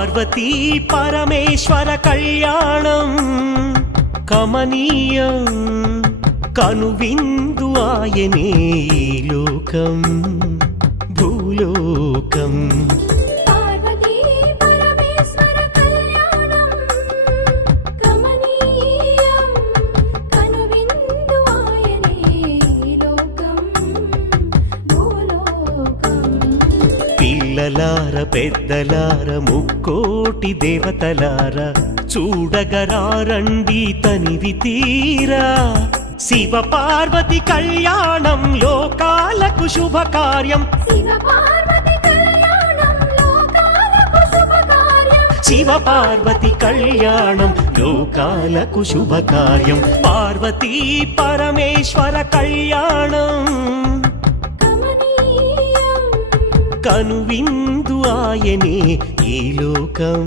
పార్వతీ పరమేశ్వర కళ్యాణం కమనీయం కనువిందు ఆయనే ఈ లోకం భూలోకం పార్వతీ పరమేశ్వర కళ్యాణం కమనీయం కనువిందు ఆయనే ఈ లోకం భూలోకం పిల్లలార పెద్దలార ముక్కోటి దేవతలార చూడగరారండి తనివి తీరా శివ పార్వతి కళ్యాణం లోకాలకు శుభకార్యం శివ పార్వతి కళ్యాణం లోకాలకు శుభకార్యం శివ పార్వతి కళ్యాణం లోకాలకు శుభకార్యం పార్వతీ పరమేశ్వర కళ్యాణం కమనీయం కనువిందు ఆయనే ఈ లోకం